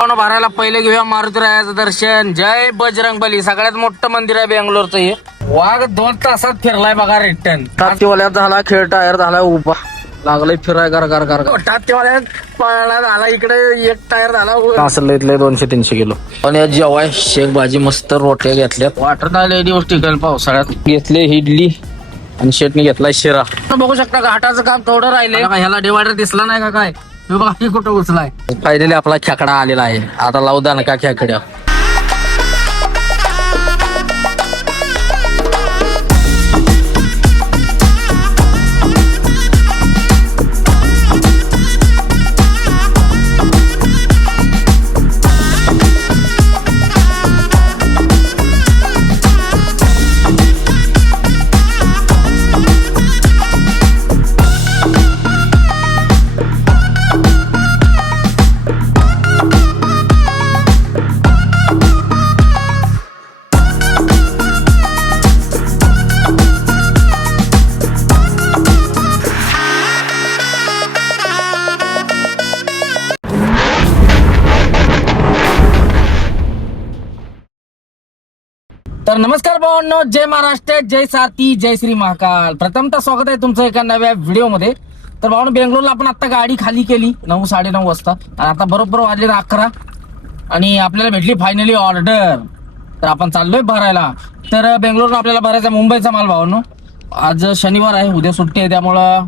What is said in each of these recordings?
भरायला पहिले घेऊया मारुतीरायाचं दर्शन. जय बजरंगबली. सगळ्यात मोठं मंदिर आहे बेंगलोरचं हे. वाघ 2 तासात फिरलाय बघा रिटर्न. टातीवाल्यात झाला खेळ, टायर झाला उभा, लागलाय फिराय गार गार गार. टातीवाल्यात पळाला झाला इकडे, एक टायर झाला असं इथले 200-300 किलो. आणि जेवाय शेक भाजी मस्त रोट्या घेतल्यात. वाटत आले दिवस टिकल पावसाळ्यात. घेतले इडली आणि शेटने घेतलाय शिरा. बघू शकता घाटाचं काम थोडं राहिले. ह्याला डिवायडर दिसला नाही का काय, बाकी कुठं उचलाय. फायनली आपला खेकडा आलेला आहे. आता लावू द्या ना का खेकड्या. तर नमस्कार भावांनो, जय महाराष्ट्र, जय साथी, जय श्री महाकाल. प्रथमतः स्वागत आहे तुमचं एका नव्या व्हिडिओमध्ये. तर भावांनो, बेंगलोरला आपण आता गाडी खाली केली 9-9:30 वाजता आणि आता बरोबर वाजले 11 आणि आपल्याला भेटली फायनली ऑर्डर. तर आपण चाललोय भरायला. तर बेंगलोरला आपल्याला भरायचा मुंबईचा माल भावांनो. आज शनिवार आहे, उद्या सुट्टी आहे, त्यामुळं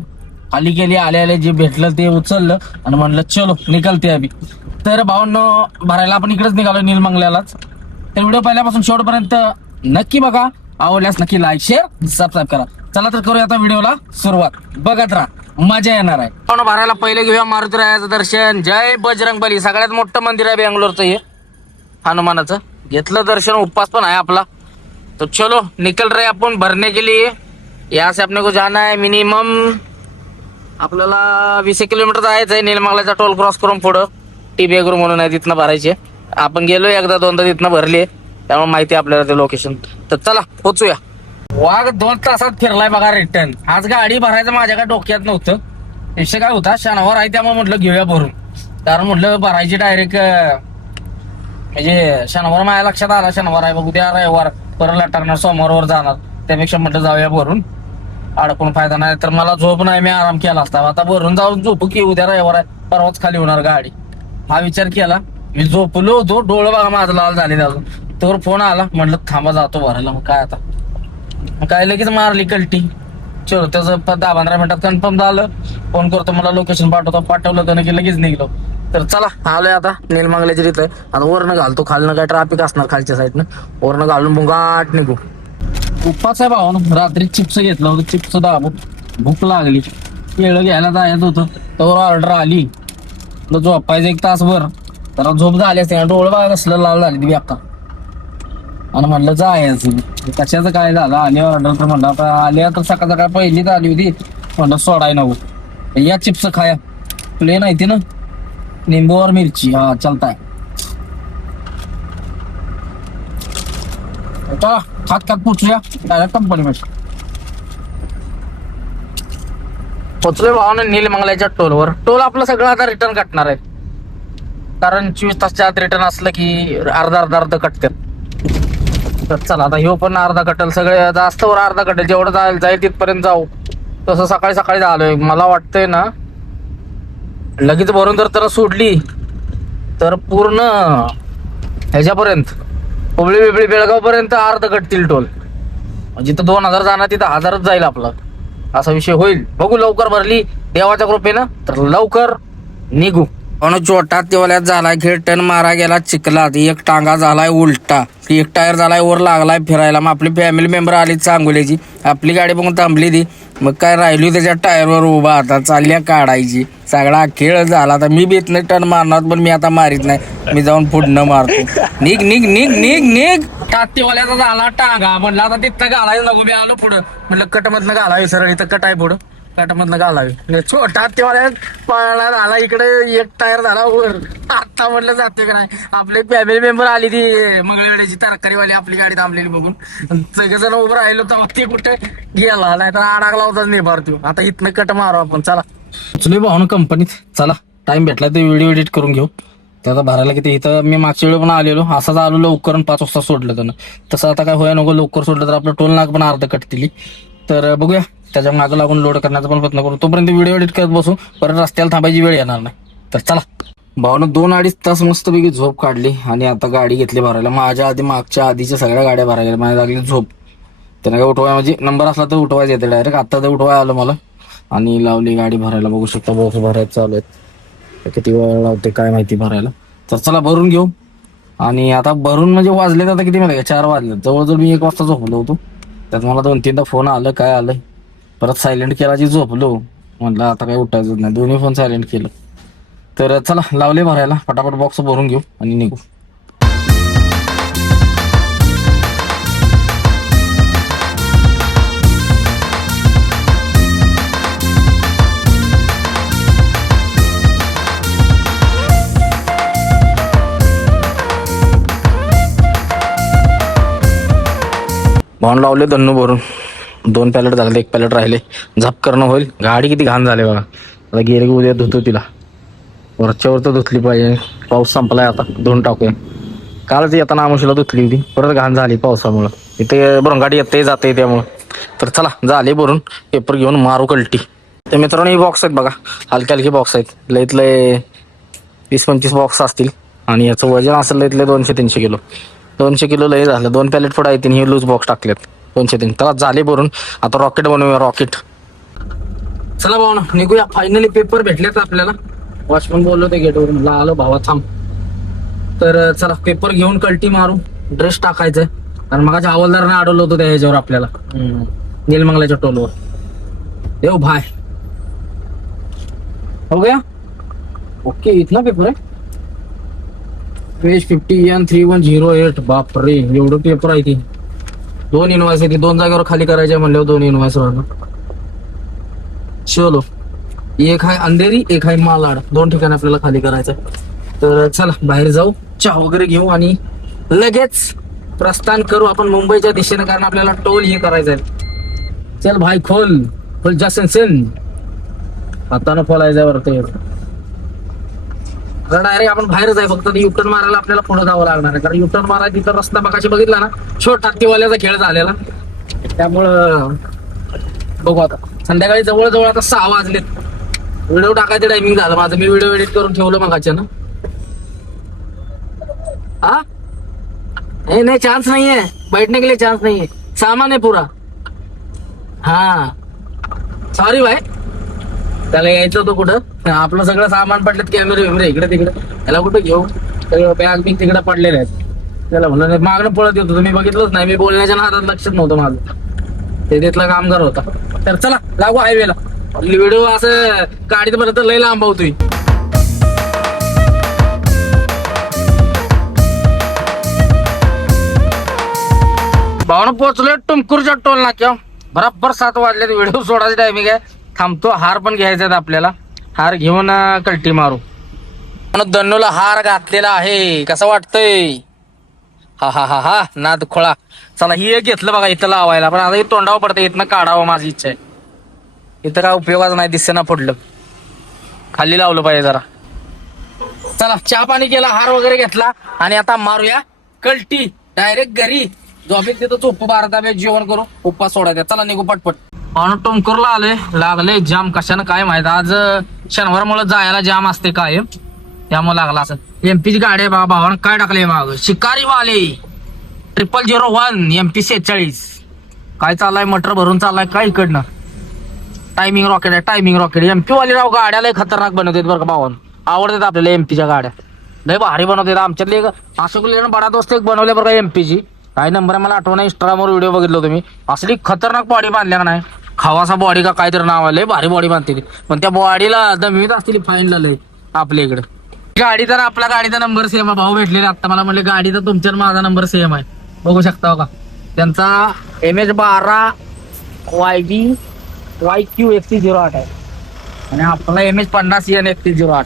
खाली केली. आले जे भेटलं ते उचललं आणि म्हणलं चलो निकलते अभि. तर भावांनो, भरायला आपण इकडेच निघालो निलमंगल्यालाच. तर व्हिडिओ पहिल्यापासून शेवटपर्यंत नक्की बघा. आवडल्यास नक्की लाईक, शेअर, सबस्क्राईब करा. चला तर करूया आता व्हिडिओला सुरुवात. बघत राहा, मजा येणार आहे. भरायला पहिले घेऊया मारुतीरायाचं दर्शन. जय बजरंगबली. सगळ्यात मोठं मंदिर आहे बेंगलोरचं हे, हनुमानाचं. घेतलं दर्शन, उपवास पण आहे आपला. तो चलो निकल रहे आपण भरने के लिए. यहाँ से अपने को जाना है मिनिमम आपल्याला 20 किलोमीटर जायचं आहे. निलमंगलाचा टोल क्रॉस करून पुढं टी-बेगूर म्हणून आहे, तिथनं भरायचे. आपण गेलो एकदा 2दा तिथनं भरले, त्यामुळे माहिती आपल्याला ते लोकेशन. तर चला पोचूया. वाघ 2 तासात फिरलाय बघा रिटर्न. आज गाडी भरायचं माझ्या काय डोक्यात नव्हतं. विषय काय होता, शनिवार आहे त्यामुळे म्हटलं घेऊया भरून. कारण म्हटलं भरायची डायरेक्ट, म्हणजे शनिवार माझ्या लक्षात आला शनिवार आहे, बघ उद्या रविवार परत लटरणार, सोमवारवर जाणार. त्यापेक्षा म्हटलं जाऊया भरून, अडकून फायदा नाही. तर मला झोप नाही, मी आराम केला असता. आता भरून जाऊन झोपू की उद्या रविवार आहे, परवाच खाली होणार गाडी, हा विचार केला. मी झोपलो होतो, डोळं बघा माझं लाल झाले अजून. तोवर फोन आला, म्हटलं थांबा जातो भरायला. मग काय आता, काय लगेच मारली कल्टी. चलो त्याचं 10-15 मिनिटात कन्फर्म झालं. फोन करतो, मला लोकेशन पाठवलं त्यानं की लगेच निघलो. तर चला आलोय आता निलमंगल्याची तिथं. आता वरनं घालतो, खालनं काय ट्रॅफिक असणार खालच्या साईडनं, वरनं घालून बुंगाट निघू. उपवास आहे भावानं. रात्री चिप्स घेतलं होतं, चिप्स दाबू, भूक लागली, केळं घ्यायला जायचं होतं. तर ऑर्डर आली, झोपायचं 1 तासभर. तर झोप झाली असते, डोळं बघा कसलं लाल झाली ती बेकार. आणि म्हणलं जायचं, कशाचं काय झालं. आली ऑर्डर तर म्हणलं आता आली, तर सकाळ पहिलीच आली होती, म्हणलं सोडाय नको. या चिप्स खाया, प्लेन आहे ती ना, निंबूवर मिरची, हा चलताय. खात पोचूया डायरेक्ट कंपनीमध्ये. पोचलोय भावानं निलमंगल्याच्या टोलवर. टोल आपलं सगळं आता रिटर्न कटणार आहे, कारण 24 तासच्या आत रिटर्न असलं की अर्धा कटतात. तर चला आता ह्यो पण अर्धा कटल, सगळे जास्त वर अर्धा कटेल, जेवढं जाईल तिथपर्यंत जाऊ. तसं सकाळी झालोय. मला वाटतंय ना लगेच भरून जर त्याला सोडली तर पूर्ण ह्याच्यापर्यंत हुबळी बिबळी बेळगाव पर्यंत अर्ध कटतील टोल. जिथं 2000 जाणार तिथं 1000च जाईल आपला, असा विषय होईल. बघू लवकर भरली देवाच्या कृपेनं तर लवकर निघू. छोटा तेवल्यात झालाय खेळ, टन मारा गेला चिखलात, एक टांगा झालाय उलटा, एक टायर झालाय वर लागलाय फिरायला. मग आपली फॅमिली मेंबर आली सांगोल्याची, आपली गाडी बघून थांबली ती. मग काय राहिली त्याच्या टायरवर उभा, आता चालल्या काढायची. सगळा खेळ झाला. आता मी बीत नाही टन मारणार, पण मी आता मारित नाही, मी जाऊन पुढनं मारतो. निघ निघ निघ निघ निघ. टातीवाल्याचा झाला टांगा, म्हणलं आता तिथं घालायचं नको. मी आलो पुढं, म्हणलं कटमधनं घालावी, सरळ इथं कट आहे पुढं, कटमधनं घालावी. छोटा तेवढ्या पळाला झाला इकडे, एक टायर झाला वर. आता म्हटलं जाते का नाही. आपले फॅमिली मेंबर आली ती मंगळवेड्याची तरकारीवाली, आपली गाडी थांबलेली बघून सगळेजण उभं राहिलो. तर ते कुठे गेला नाही तर अडकला होता निभारतो. आता इथनं कट मारू आपण. चला चलो भाऊ कंपनीत, चला टाइम भेटला ते व्हिडिओ एडिट करून घेऊ. त्याचा भरायला किती इथं मी मागच्या वेळी पण आलेलो असाच आलो लवकर 5 वाजता सोडलं त्यानं. तसं आता काय होया नको, लवकर सोडलं तर आपलं टोल नाक पण अर्ध कटतील. तर बघूया त्याच्या मागं लागून लोड करण्याचा पण प्रयत्न करू. तोपर्यंत व्हिडिओ एडिट करत बसू, परत रस्त्याला थांबायची वेळ येणार नाही. तर चला भावना 2-2.5 तास मस्तपैकी झोप काढली आणि आता गाडी घेतली भरायला. माझ्या आधी मागच्या आधीच्या सगळ्या गाड्या भरायला माझ्या लागली झोप. त्यानं काय उठवाय म्हणजे नंबर असला तर उठवायचं येते डायरेक्ट. आता तर उठवाय आलं मला आणि लावली गाडी भरायला. बघू शकता बॉक्स भरायला चालू आहेत. किती वेळ लावते काय माहिती भरायला. तर चला भरून घेऊ. आणि आता भरून म्हणजे वाजले आता किती माहिती का, 4 वाजले. जवळजवळ मी 1 वाजता झोपलो होतो. त्यात मला 2-3दा फोन आलं काय आलं, परत सायलेंट केला की झोपलो. म्हटलं आता काय उठायचं नाही, दोन्ही फोन सायलेंट केलं. तर चला लावले भरायला, फटाफट बॉक्स भरून घेऊ आणि निघू. भावून लावले धन्नू भरून. 2 पॅलेट झाले, 1 पॅलेट राहिले. झप करणं होईल. गाडी किती घाण झाली बघा. आता गेले की उद्या धुतो तिला. वरच्यावर तर धुतली पाहिजे. पाऊस संपलाय आता, धुवून टाकूया. कालच येताना आमुशीला धुतली होती, परत घाण झाली पावसामुळं. इथे भरंगाडी येते जाते त्यामुळं. तर चला झाले भरून, पेपर घेऊन मारू कल्टी. तर मित्रांनो ही बॉक्स आहेत बघा, हलके हलके बॉक्स आहेत. लईतले 20-25 बॉक्स असतील आणि याचं वजन असेल लईतले 200-300 किलो. 200 किलो लई झालं. 2 पॅलेट पुढे येतील, हे लूज बॉक्स टाकलेत 203. त्याला झाले भरून. आता रॉकेट बनवूया, रॉकेट. चला भाऊ ना निघूया. फायनली पेपर भेटलेत आपल्याला. वॉचमन बोललो ते गेटवर, म्हणलं आलो भावा थांब. तर चला पेपर घेऊन कल्टी मारू. ड्रेस टाकायचंय कारण मग हवालदाराने अडवलं होतं त्या ह्याच्यावर आपल्याला, नीलमंगलाच्या टोलवर. देव भाय हो गया. ओके इथला पेपर आहे. Page 50N3108. बापरे एवढं पेपर आहे ती. 2 इनवाइस आहे ती. 2 जागेवर खाली करायचे म्हणल्यावर 2 इनवाइस राहणार. चलो एक आहे अंधेरी, एक आहे मालाड. 2 ठिकाणी आपल्याला खाली करायचं. तर चला बाहेर जाऊ, चहा वगैरे घेऊ आणि लगेच प्रस्थान करू आपण मुंबईच्या दिशेने, कारण आपल्याला टोल हे करायचं आहे. चल भाई खोल खोल जासन सेन. हातानं खोलायचं वरती. डायरेक्ट आपण बाहेरच आहे, फक्त युटर्न मारायला आपल्याला पुढे जावं लागणार आहे. कारण युटर्न मारायला तिथं रस्ता बघाशी बघितला ना, छोटा हत्तीवाल्याचा खेळ झालेला. त्यामुळं बघू आता संध्याकाळी जवळजवळ आता 6 वाजलेत. व्हिडिओ टाकायचं टायमिंग झालं माझं. मी व्हिडिओ एडिट करून ठेवलं मगाच्या ना. हा नहीं चांस नहीं है, बैठने के लिए चांस नहीं है. सामान है पूरा. हा सॉरी भाई. त्याला यायचं होतं कुठं, आपलं सगळं सामान पडलेत, कॅमेरे वगैरे इकडे तिकडे. त्याला कुठं घेऊ, बॅग बिग तिकडे पडलेले आहेत. त्याला म्हणलं मागणं पळत येतो, तुम्ही बघितलंच नाही. मी बोलण्याच्या नादात लक्षात नव्हतं माझं. ते तिथला कामगार होता. तर चला लागू हायवेला. व्हिडिओ असं गाडीत पर्यंत लय लांब होतोय. भावना पोहोचलोय टुमकुरच्या टोल नाक्यावर. बरोबर 7 वाजले. व्हिडिओ सोडायचं टायमिंग आहे. थांबतो. हार पण घ्यायचा आहेत आपल्याला. हार घेऊन कल्टी मारू. दन्नूला हार घातलेला आहे, कसं वाटतंय. हा हा हा हा नाद खोळा. चला ही एक घेतलं बघा इथं लावायला, पण आता हे तोंडावं पडतं. इथनं काढावं माझी इच्छा आहे. इथं काय उपयोगाचं नाही, दिसेना पडलं. खाली लावलं पाहिजे जरा. चला चहा पाणी केला, हार वगैरे घेतला आणि आता मारूया कल्टी डायरेक्ट घरी. झोपेत तिथं झोपू 12 ताब्यात जेवण करू, उपवास सोडायचा. चला निघू पटपट. पाहुणं टोमकरला आलोय. लागले जाम कशानं काय माहित. आज शनिवारमुळे जायला जाम असते काय, त्यामुळे लागला असं. एमपीची गाडी आहे बघा. भावानं काय टाकले माग, शिकारी वाले 0001 MP 46. काय चाललाय, मटर भरून चाललाय काय इकडनं. टायमिंग रॉकेट आहे, टायमिंग रॉकेट. एमपी वाले राव गाड्याला खतरनाक बनवतात बरं का भावानं. आवडतात आपल्याला एमपीच्या गाड्या, लय भारी बनवतात. आमच्यातले अशोक बडा दोस्त एक बनवले बरं का एमपीची. काय नंबर आहे मला आठवण. इंस्टाग्रामवर व्हिडिओ बघितलं तुम्ही. असली खतरनाक बॉडी बांधल्या का नाही, खवासा बॉडी का काहीतरी नाव आहे. लय भारी बॉडी बांधते. पण त्या बॉडीला दमीत असतील फाईनला लय आपल्या इकडे. गाडी तर आपला गाडीचा नंबर सेम आहे. भाऊ भेटलेला आता मला म्हणले गाडीचा तुमच्या माझा नंबर सेम आहे. बघू शकता का त्यांचा MH12 YQ 108 आहे आणि आपला MH50 EN 108.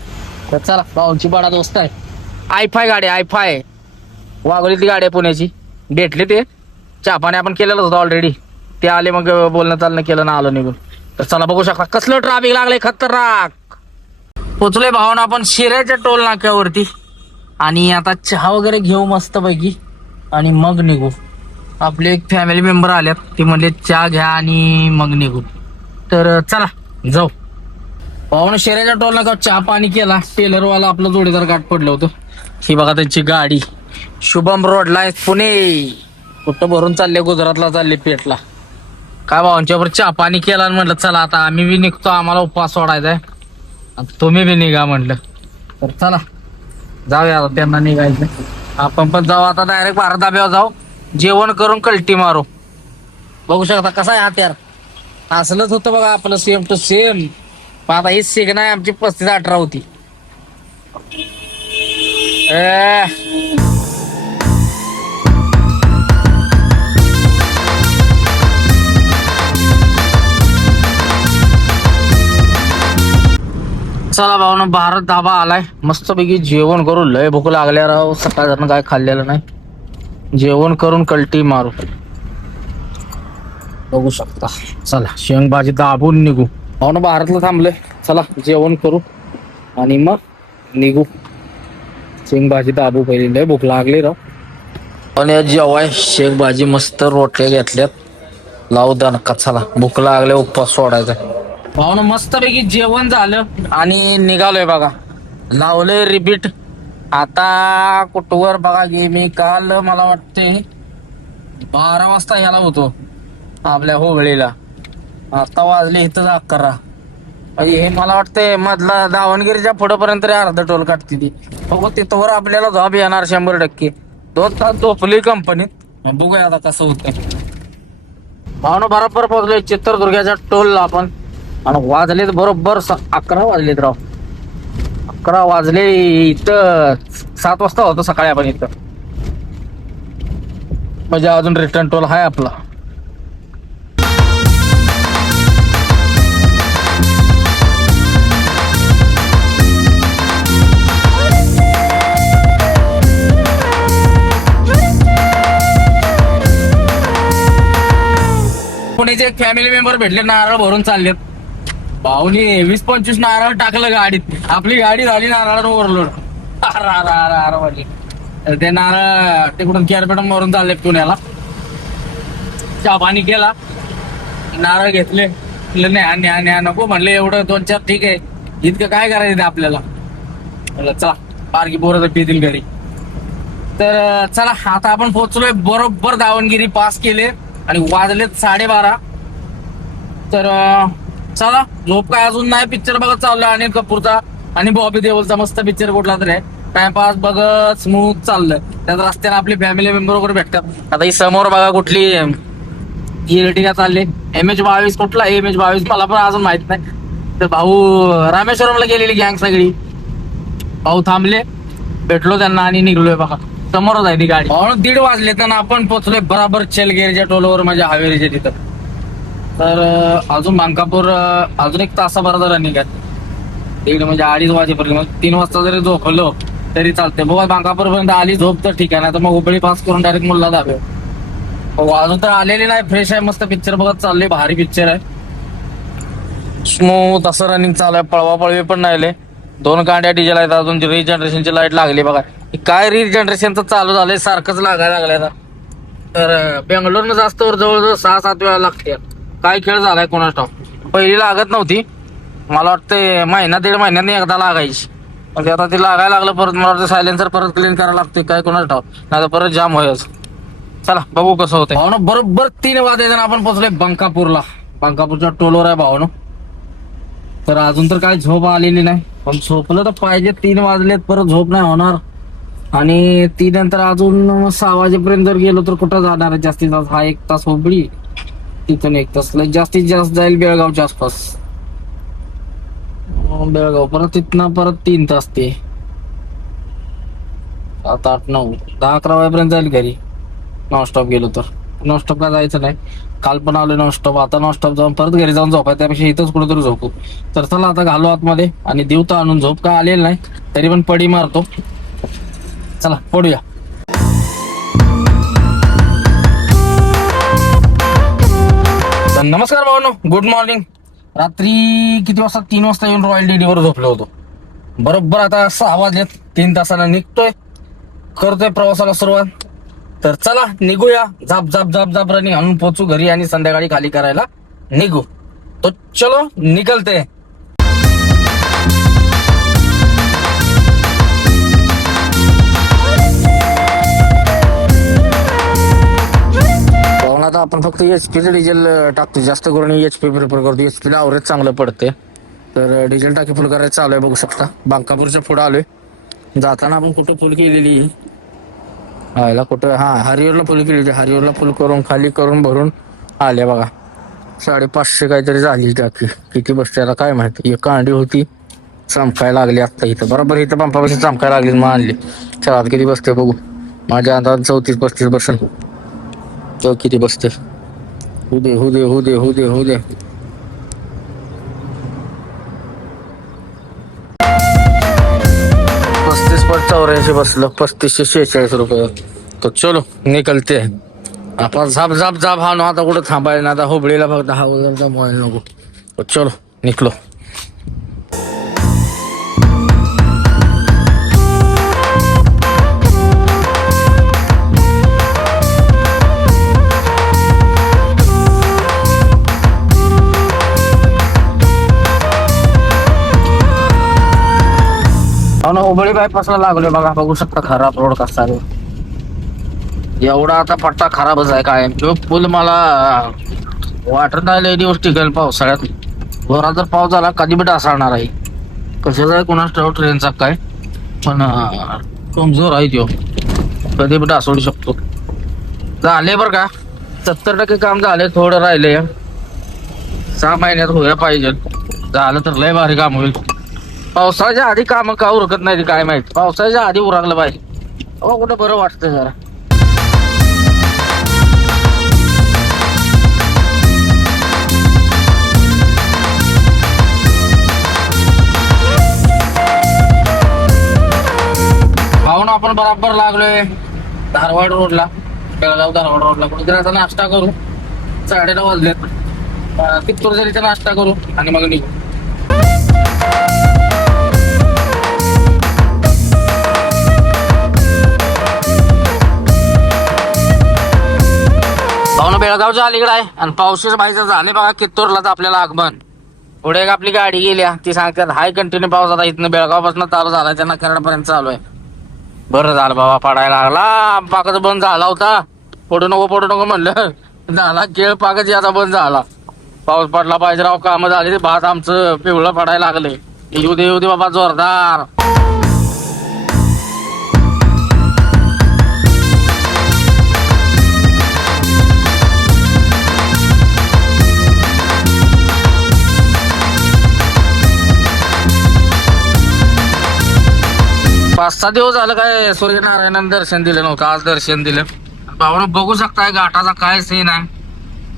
तर चला भाऊची बडा दोस्त आहे. i5 गाडी, i5 वाघोलीतली गाडी आहे पुण्याची. भेटले ते चहा पाणी आपण केलेलं होतं ऑलरेडी. ते आले मग बोलणं चालणं केलं ना आलो निघून. तर चला बघू शकता कसलं ट्रॅफिक लागलंय खतरनाक. पोचलोय भावानं आपण शिऱ्याच्या टोल नाक्यावरती. आणि आता चहा वगैरे घेऊ मस्त पैकी आणि मग निघू. आपले एक फॅमिली मेंबर आल्यात, ते म्हणले चहा घ्या आणि मग निघू. तर चला जाऊ. पाहुणं शेऱ्याच्या टोल नाका चहा पाणी केला. टेलरवाला आपलं जोडीदार गाठ पडलं होतं. ही बघा त्यांची गाडी शुभम रोडला आहे पुणे. कुठं भरून चालले, गुजरातला चालले पेटला. काय भावांच्यावर चहा पाणी केला आणि म्हटलं चला आता आम्ही बी निघतो, आम्हाला उपवास सोडायचा आहे, तुम्ही बी निघा म्हटलं. तर चला जाऊया आता, त्यांना निघायचं आपण पण जाऊ. आता डायरेक्ट भारत धाब्यावर जाऊ, जेवण करून कल्टी मारू. बघू शकता कसा आहे हात यार, असलंच होतं बघा आपलं सेम टू सेम. आता ही सिग्न आहे आमची 35-18 होती. चला भाऊ भारत धाबा आलाय, मस्तपैकी जेवण करू. लय भूक लागल्या राव, सकाळ काय खाल्लेलं नाही. जेवण करून कल्टी मारू. बघू शकता. चला शेंग भाजी दाबून निघू. भाऊ भारतला थांबलोय, चला जेवण करू आणि मग निघू. शेंग भाजी दाबू पहिली, लय भूक लागली राव. आणि जेवाय शेंग भाजी मस्त रोटल्या घेतल्यात, लावू दणका. चला भूक लागले, उपवास सोडायचा. भावना मस्तपैकी जेवण झालं आणि निघालोय बघा. लावलंय रिपीट. आता कुठवर बघा गे, मी काल मला वाटते 12 वाजता ह्याला होतो आपल्या होबळीला. आता वाजले इथं 11. हे मला वाटतंय मधला दावणगिरीच्या पुढेपर्यंत अर्ध टोल काढते ती. बघू तिथवर आपल्याला जॉब येणार 100%. 2 तास झोपली कंपनीत, बघूया आता कसं होतंय. भावना बरोबर पोहोचलोय चित्रदुर्गाच्या टोलला आपण. आणि वाजलेत बरोबर 11 वाजलेत राव. 11 वाजले. इथं 7 वाजता होतो सकाळी आपण इथं, म्हणजे अजून रिटर्न टोल आहे आपला. पुण्याचे एक फॅमिली मेंबर भेटले, नारळ भरून चाललेत. भाऊनी 20-25 नारळ टाकलं गाडीत. आपली गाडी झाली नारळ ओव्हरलोड. ते नारळ तिकडून केरपेटून भरून चालले पुण्याला. चहा पाणी केला, नारळ घेतले. न्या नको म्हणले, एवढं 2-4 ठीक आहे, इतकं काय करायचं आपल्याला. चला पारखी पोरं तर पितील घरी. तर चला आता आपण पोहोचलोय बरोबर. दावणगिरी पास केले आणि वाजलेत 12:30. तर चला झोप काय अजून नाही. पिक्चर बघत चाललोय अनिल कपूरचा आणि बॉबी देओलचा मस्त पिक्चर कुठला तरी आहे. टाइमपास बघत स्मूथ चाललंय. त्याच रस्त्याने आपली फॅमिली मेंबर वगैरे भेटतात. आता ही समोर बघा कुठली इर्टिगा चालली, MH22. कुठला MH22 मला पण अजून माहित नाही. तर भाऊ रामेश्वरमला गेलेली गँग सगळी. भाऊ थांबले, भेटलो त्यांना आणि निघलोय बघा. समोरच आहे ती गाडी. 1:30 वाजले तर आपण पोहोचलोय बराबर चेलगेरच्या टोलवर, म्हणजे हवेलीच्या तिथं. तर अजून बांकापूर अजून 1 तासाभराचा रनिंग आहे. 1 म्हणजे 2:30 वाजेपर्यंत. 3 वाजता जरी झोपलो तरी चालते. बघा बांकापूर पर्यंत आली झोप तर ठीक आहे, ना तर मग हुबळी पास करून डायरेक्ट मुल्ला धाबे. अजून तर आलेली नाही, फ्रेश आहे, मस्त पिक्चर बघत चालले. भारी पिक्चर आहे, स्मूथ असं रनिंग चालू आहे. पळवापळवी पण नाही. 2 गाड्या डिझेल आहेत. अजून रिजनरेशनची लाईट लागली बघा. काय रिजनरेशनचं चालू झालंय, सारखंच लागायला लागलंय. तर बेंगलोरनं जास्त जवळजवळ 6-7 वेळा लागते. काय खेळ झालाय कोणाच ठाव. पहिली लागत नव्हती, मला वाटतं 1-1.5 महिन्यांनी एकदा लागायची. पण आता ती लागायला लागलं परत. मला वाटतं सायलेन्सर परत क्लीन करायला लागते काय कोणाच ठाव, नाही तर परत जाम होईल. चला बघू कसं होतंय. भावना बरोबर 3 वाजले आपण पोहोचलोय बंकापूरला. बंकापूरच्या टोलवर आहे भावनो. तर अजून तर काय झोप आलेली नाही, पण झोपलं तर पाहिजे. 3 वाजलेत, परत झोप नाही होणार. आणि 3 नंतर अजून 6 वाजेपर्यंत जर गेलो तर कुठं जाणार आहे. जास्तीत जास्त 1 तास हुबळी, तिथून 1 तास जास्तीत जास्त जाईल बेळगावच्या आसपास. बेळगाव परत तिथनं परत 3 तास. ते 7, 8, 9, 10, 11 वाजेपर्यंत जाईल घरी नॉनस्टॉप गेलो तर. नॉनस्टॉपला जायचं नाही, काल पण आलो नॉनस्टॉप. आता नॉनस्टॉप जाऊन परत घरी जाऊन झोपाय, त्यापेक्षा इथंच कुठेतरी झोपू. तर चला आता घालो आतमध्ये आणि देऊ तर आणून. झोप काय आलेली नाही तरी पण पडी मारतो. चला पडूया. नमस्कार भावनो, गुड मॉर्निंग. रात्री किती वाजता? 3 वाजता येऊन रॉयल DD वर झोपलो होतो. बरोबर आता 6 वाजलेत. 3 तासानं निघतोय करतोय प्रवासाला सुरुवात. तर चला निघूया. झाप झाप झाप झाप रनिंग आणून पोहोचू घरी आणि संध्याकाळी खाली करायला निघू. तो चलो निकलते. आता आपण फक्त HP डिझेल टाकतो. जास्त करून HP प्रिफर करतो. HP ला अवरेज चांगलं पडते. तर डिझेल टाकी फुल करायचं चालू आहे. बघू शकता बांकापूरच्या पुढे आलोय. जाताना आपण कुठं फुल केलेली याला कुठं हरिहरला फुल केली. हरिहरला फुल करून खाली करून भरून आले बघा. 550 काहीतरी झाली टाकी. किती बसते आता काय माहिती. एक कांडी होती चमकायला लागली आता इथं. बरोबर इथं पंपापासून चमकायला लागली मग आणली. चला किती बसते बघू. माझ्या अंदाज 34-35 बसेल. तो किती बसते. होऊ दे होऊ दे होऊ दे होऊ दे होऊ दे. 35.84 बसलं. 3546 रुपये. तो चलो निकलते. आपण झाप झाप झाप हा ना. आता कुठं थांबायला ना. आता हुबळीला फक्त हा वगैरे मोबाईल नको. तो चलो निकलो. हुबळी बायपासला लागलोय बघा. बघू शकता खराब रोड कसा आहे. एवढा आता पट्टा खराबच आहे काय. तो पूल मला वाटत नाही लय दिवस टिकेल पावसाळ्यात. जोरात जर पाऊस झाला कधी बी ढासळणार आहे. कशाचा आहे कोणाच ठाऊक ट्रेनचा काय. पण कमजोर आहे तो. कधी बी ढासळू शकतो. झाले बरं का 70% काम झाले. थोडं राहिले 6 महिन्यात होया पाहिजे. झालं तर लय भारी काम होईल. पावसाच्या आधी काम का उरकत नाही काय माहिती. पावसाच्या आधी उरकलं पाहिजे. कुठं बरं वाटतं जरा. पाहून आपण बरोबर लागलोय धारवाड रोडला. बेळगाव धारवाड रोडला. कुठेतरी आता नाश्ता करू. 9:30 वाजलेत. कित्तूर जरीचा नाश्ता करू आणि मग निघू. बेळगावच्या अलीकडे आहे आणि पावसाचं व्हायचं झाले बघा. कित्तूरलाच आपल्याला आगमन. पुढे एक आपली गाडी गेल्या. ती सांगतात हाय कंटिन्यू पाऊस आता इथनं बेळगाव पासून चालू झालाय. त्यांना कराडपर्यंत चालू आहे. बरं झालं बाबा पडायला लागला. पाकच बंद झाला होता. पडू नको म्हणलं. झाला केळ पाकच याचा बंद झाला. पाऊस पडला पाहिजे राव. कामं झाली. ते भात आमचं पिवळं पडायला लागले. येऊ दे बाबा जोरदार. पाच 6 दिवस झालं काय सूर्यनारायणानं दर्शन दिलं नव्हतं. आज दर्शन दिलं. भावना बघू शकताय घाटाचा काय सीन आहे.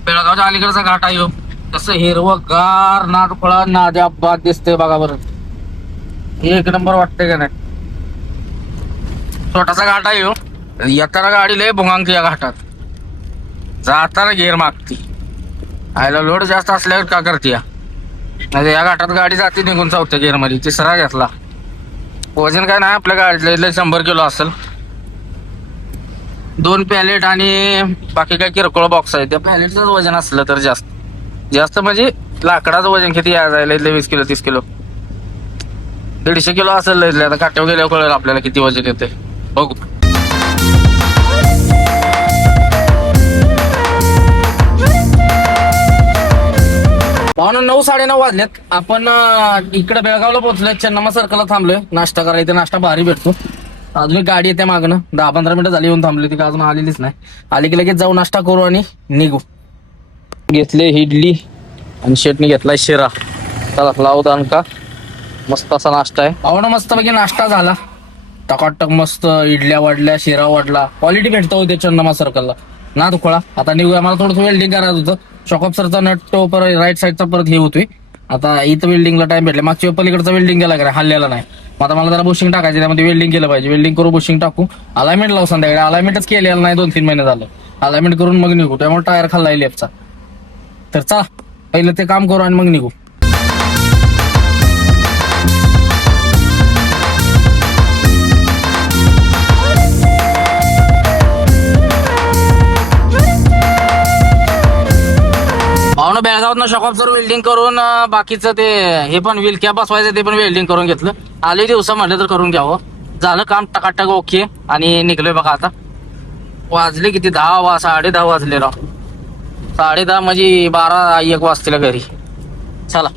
बेळगावच्या अलीकडचा घाट आहे. तसं हिरवगार नादफळा नाद्या बाद दिसतंय बघा बरं. एक नंबर वाटतंय का नाही. छोटासा घाट आहे. येताना गाडी लय भुंगांगती या घाटात. जाताना गेअर मागती. आयला लोड जास्त असल्यावर का करते नाही. या घाटात गाडी जाते निघून 4थ्या गेअर मध्ये. तिसरा घेतला. वजन काय नाही आपल्या गाडीतलं 100 किलो असेल. 2 पॅलेट आणि बाकी काय किरकोळ बॉक्स आहे. त्या पॅलेटच वजन असलं तर जास्त म्हणजे लाकडाचं वजन किती जायला 20 किलो 30 किलो 150 किलो असेल. आता काट्यावर गेल्यावर कळेल आपल्याला किती वजन येते. बघू. पाहुणे 9 9:30 वाजल्यात. आपण इकडे बेळगावला पोहोचलोय. चन्नामा सर्कलला थांबलोय नाश्ता करायला. नाश्ता भारी भेटतो. अजून एक गाडी येते मागणं. 10-15 मिनिटं झाली येऊन थांबली. ती का अजून आलेलीच नाही. आली की लगेच जाऊ नाश्ता करू आणि निघू. घेतले इडली आणि शेटने घेतलाय शिरा. चला लावू का मस्त असा नाश्ता आहे. पाहुणा मस्त पैकी नाश्ता झाला. टकाटक मस्त इडल्या वाढल्या शिरा वाढला. क्वालिटी भेटतो होते चन्नामा सर्कलला. ना दुखळा. आता निघूया. मला थोडं वेल्डिंग करायचं होतं. शॉकअपसरचा नट तो परत राईट साईडचा परत हे होतोय. आता इथं वेल्डिंगला टाइम भेटला. मागच्या पलीकडचा वेल्डिंग गेला का हल्ल्याला नाही. मग आता मला जरा बुशिंग टाकायचं. त्यामध्ये वेल्डिंग केलं पाहिजे. वेल्डिंग करू बुशिंग टाकू. अलाइनमेंट लावू संध्याकाळी. अलाइनमेंटच केलेलं नाही 2-3 महिने झालं. अलाइनमेंट करून मग निघू. त्यामुळे टायर खाल्लाय लेफ्टचा. तर चला पहिलं ते काम करू आणि मग निघू. विदाउट शॉकअपचं वेल्डिंग करून बाकीचं ते हे पण व्हील कॅप बसवायचं ते पण वेल्डिंग करून घेतलं. आले दिवसा म्हटलं तर करून घ्यावं. झालं काम टकाटक ओके आणि निघलोय बघा आता. वाजले किती 10 10:30 वाजले राव. 10:30 म्हणजे 12-1 वाजतील घरी. चला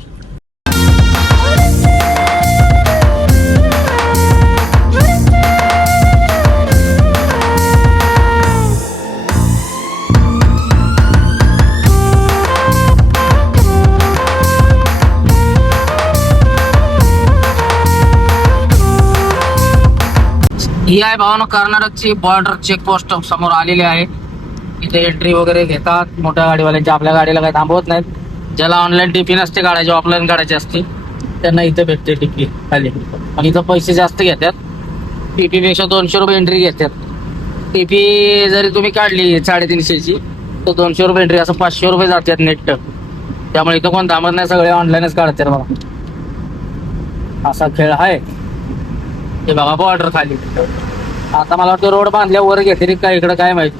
ही आहे भावानं कर्नाटकची बॉर्डर चेकपोस्ट समोर आलेली आहे. इथे एंट्री वगैरे घेतात मोठ्या गाडीवाल्यांची. आपल्या गाडीला काही थांबवत नाहीत. ज्याला ऑनलाईन टिपी नसते काढायची ऑफलाईन काढायची असते त्यांना इथे भेटते टिपी खाली. आणि इथं पैसे जास्त घेतात. टीपी पेक्षा 200 रुपये एंट्री घेतात. टीपी जरी तुम्ही काढली 350ची तर 200 रुपये एंट्री, असं 500 रुपये जातात नेट. त्यामुळे इथं कोण थांबत नाही, सगळे ऑनलाईनच काढतात बघा. असा खेळ आहे. हे बघा बॉर्डर खाली. आता मला वाटतं रोड बांधल्यावर घेतली काय इकडं काय माहिती.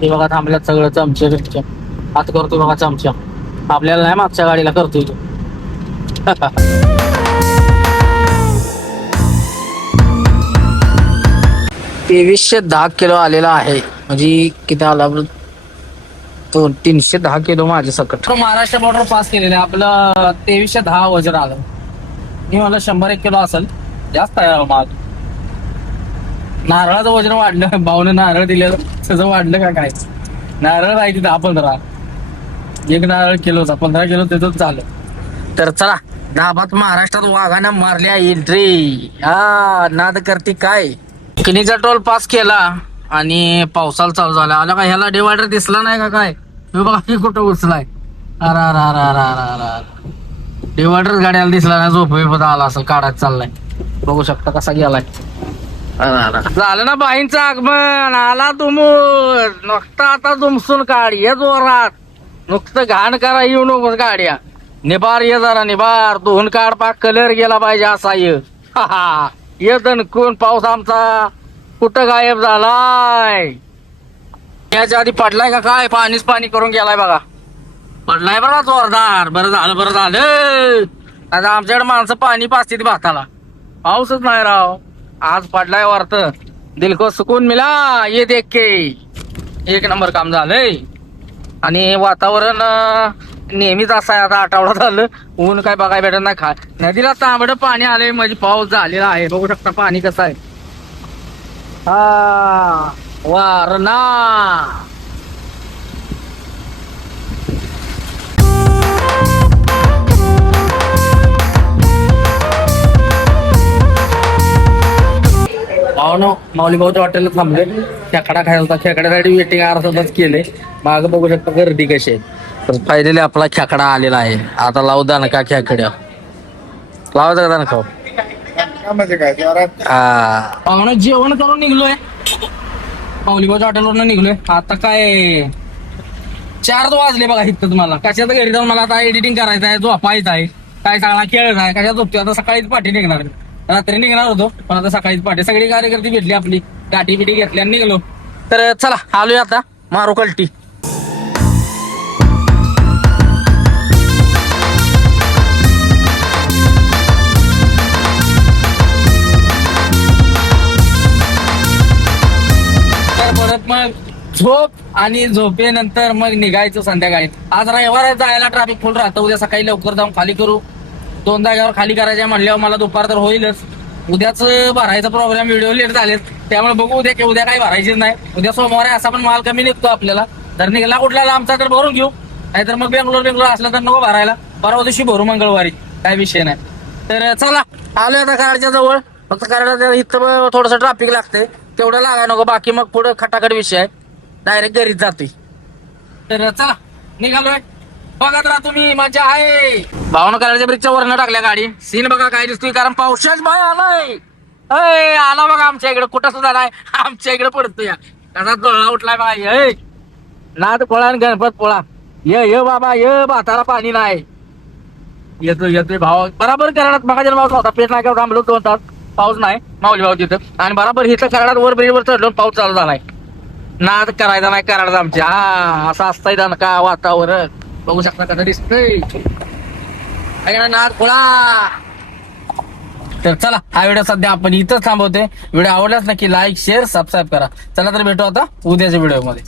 हे बघा थांबल्यात सगळं चमचे बिमचे. हात करतो बघा चमचा. आपल्याला नाही, मागच्या गाडीला करतोय तो. 2310 किलो आलेला आहे. म्हणजे किती आला तो 310 किलो माझे सकट. महाराष्ट्र बॉर्डर पास केलेलं आहे. आपलं 2310 वजन आलं. हे मला 100-1 किलो असेल, जास्त आहे माग. नारळाचं वजन वाढलं. भाऊने नारळ दिलेलं त्याचं वाढलं का काय. नारळ राहायची 10-15, एक नारळ किलोचा 15 किलो त्याच झालं. तर चला दाबात महाराष्ट्रात वाघानं मारल्या एंट्री. हा नाद करते काय. किनीचा टोल पास केला आणि पावसाला चालू झाला. आला का ह्याला डिवायडर दिसला नाही का काय. बघा हे कुठं उचलाय. डिवायडर गाड्याला दिसला नाही. झोप आला असं काढायला चाललाय. बघू शकता कसा गेलाय. झालं ना बाईंचं आगमन. आला तुमून नुकतं आता तुमसून काढ ये जोरात. नुकतं घाण करा येऊ नको गाड्या. निबार ये जरा निबार. धुवून काढ पाक कलर गेला पाहिजे असा ये दणकून. पाऊस आमचा कुठं गायब झालाय. याच्या आधी पडलाय का काय. पाणीच पाणी करून गेलाय बघा. पडलाय बरं जोरदार. बरं झालं. आता आमच्याकडे माणसं पाणी पाचतील भाताला. पाऊसच नाही राव. आज पडलाय वार्त. दिल को सुकून मिला ये देख के. एक नंबर काम झालंय. आणि वातावरण नेहमीच असं आहे. आता आठवडा झालं ऊन काय बघायला भेटत नाही. नदीला तांबडं पाणी आलंय म्हणजे पाऊस झालेला आहे. बघू शकता पाणी कसं आहे. हा वारणा. माऊली भाऊच्या हॉटेलला थांबले. खेकडा खायला होता. खेकड्यासाठी वेटिंग अर्धाच केले. माग बघू शकता गर्दी कशी आहे. तर फायनली आपला खेकडा आलेला आहे. आता लावू द्या ना का खेकड्या. लावायचं का ना खाऊ. हा जेवण करून निघलोय. माऊली भाऊच्या हॉटेलवरून निघलोय. आता काय 4 वाजले बघा. इथं तुम्हाला कशाचं घरी जाऊन मला आता एडिटिंग करायचं आहे. झोपायचं आहे. काय सगळा खेळायचा आहे. कशा झोपतो आता. सकाळीच पाठी निघणार. रात्री निघणार होतो पण आता सकाळीच पाठी. सगळी कार्यकर्ती भेटली आपली. गाठी बिठी घेतली आणि निघलो. तर चला आलोय आता. मारू कल्टी. तर परत मग झोप आणि झोपेनंतर मग निघायचं संध्याकाळी. आज रविवार जायला ट्रॅफिक फुल राहतं. उद्या सकाळी लवकर जाऊन खाली करू. 2 जागेवर खाली करायच्या म्हणल्यावर मला दुपार तर होईलच. उद्याच भरायचा प्रोग्राम व्हिडिओ लेट झालेत. त्यामुळे बघू उद्या काही भरायचेच नाही. उद्या सोमवार आहे. असा पण माल कमी निघतो आपल्याला. जर निघाला कुठला लांबचा तर भरून घेऊ. नाहीतर मग बेंगलोर असला तर नको भरायला. परवा दिवशी भरू मंगळवारी. काय विषय नाही. तर चला आलोय आता कराडच्या जवळ. फक्त कराडच्या इथं थोडस ट्रॅफिक लागतंय. तेवढं लागाय नको. बाकी मग पुढे खटाखट विषय आहे. डायरेक्ट घरीच जातोय. तर चला निघालोय. बघा तर तुम्ही मजा आहे. भावना कराडच्या ब्रिजच्या वरनं टाकल्या गाडी. सीन बघा काय दिसतोय. कारण पावसाच बाय आलाय. आला बघा आमच्या इकडे. कुठं सुद्धा नाही. आमच्या इकडे पडतोय. कसा गळा उठलाय बघा. नाद पोळा आणि गणपत पोळा. ये बाबा ये. भाताला पाणी नाही. येतोय भाव. बराबर कराडात बघा जन्म होता. पेट नाही थांबलो 2 तास. पाऊस नाही. माऊली भाऊ तिथं. आणि बराबर इथं कराडात वर ब्रिजवर चढलो. पाऊस चालू झालाय. नाद करायचा नाही कराडात आमच्या. हा असं असतंय का वातावरण. बघू शकता कसा दिसतोय नाग गोळा. तर चला हा व्हिडिओ सध्या आपण इथंच थांबवतोय. व्हिडिओ आवडल्यास नक्की लाईक शेअर सबस्क्राईब करा. चला तर भेटू आता उद्याच्या व्हिडिओ मध्ये.